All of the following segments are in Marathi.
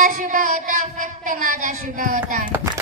माझा शुभ होता फक्त माझा शुभ होता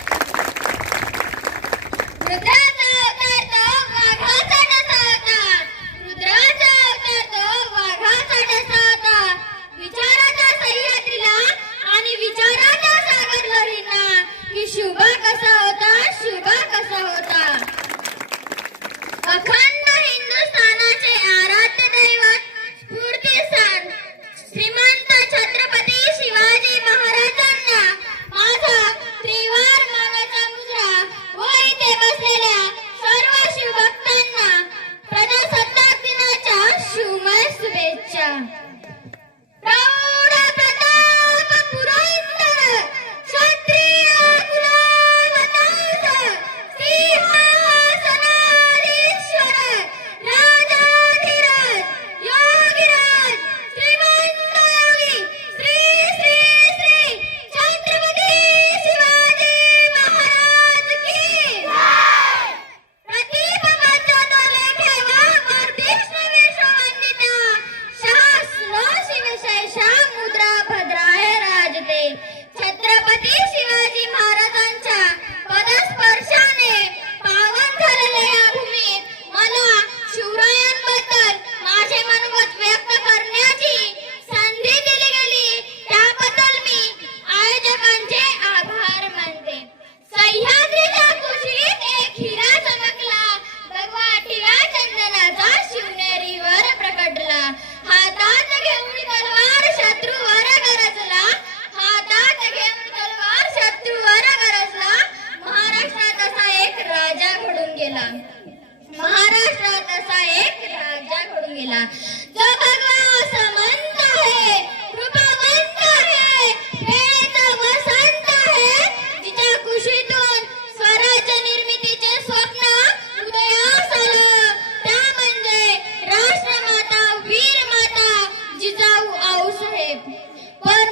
ao, ao Sarrebo. Para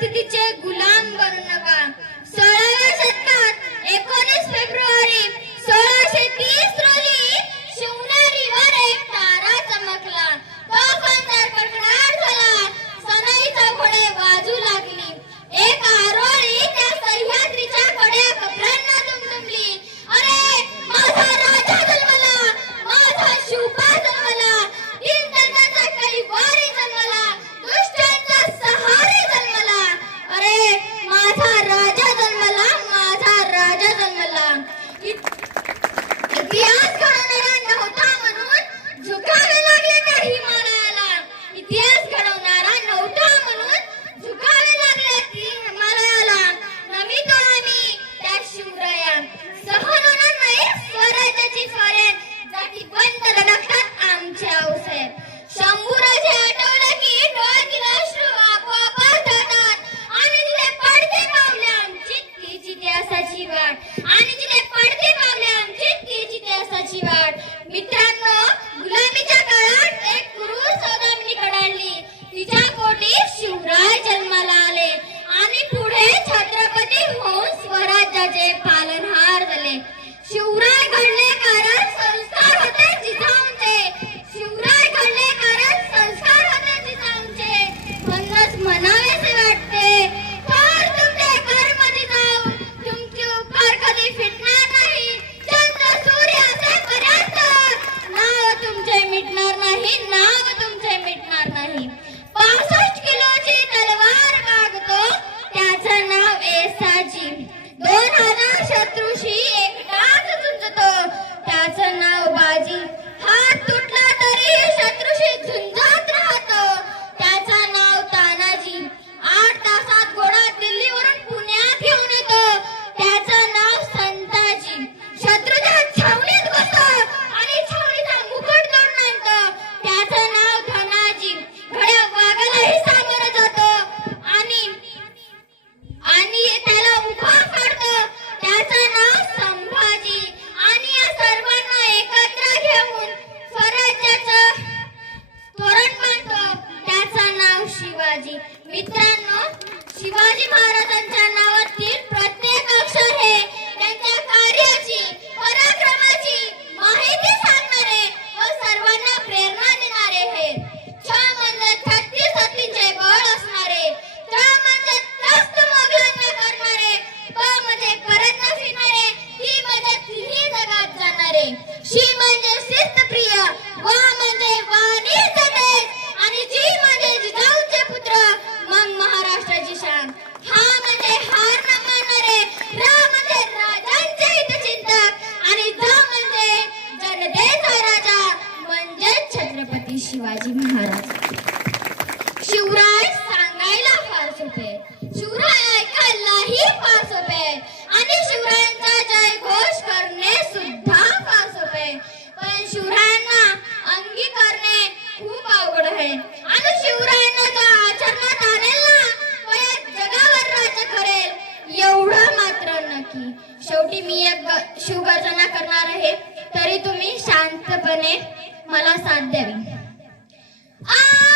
परिस्थितीचे गुलाम बनणं. Thank शिवाजी महाराज. शिवराय सांगायला फार सोपे. शिवराय ऐकायलाही फार सोपे. आणि शिवरायांचा जय घोष करणे सुद्धा फार सोपे. पण शिवरायांना अंगी करणे खूप अवघड आहे. आणि शिवरायांना जो आचरणात आणेल ना तो या जगावर राज्य करेल एवढं मात्र नक्की. शेवटी मी एक शिवगर्जना करणार आहे. तरी तुम्ही शांतपणे मला साथ द्यावी. Ah!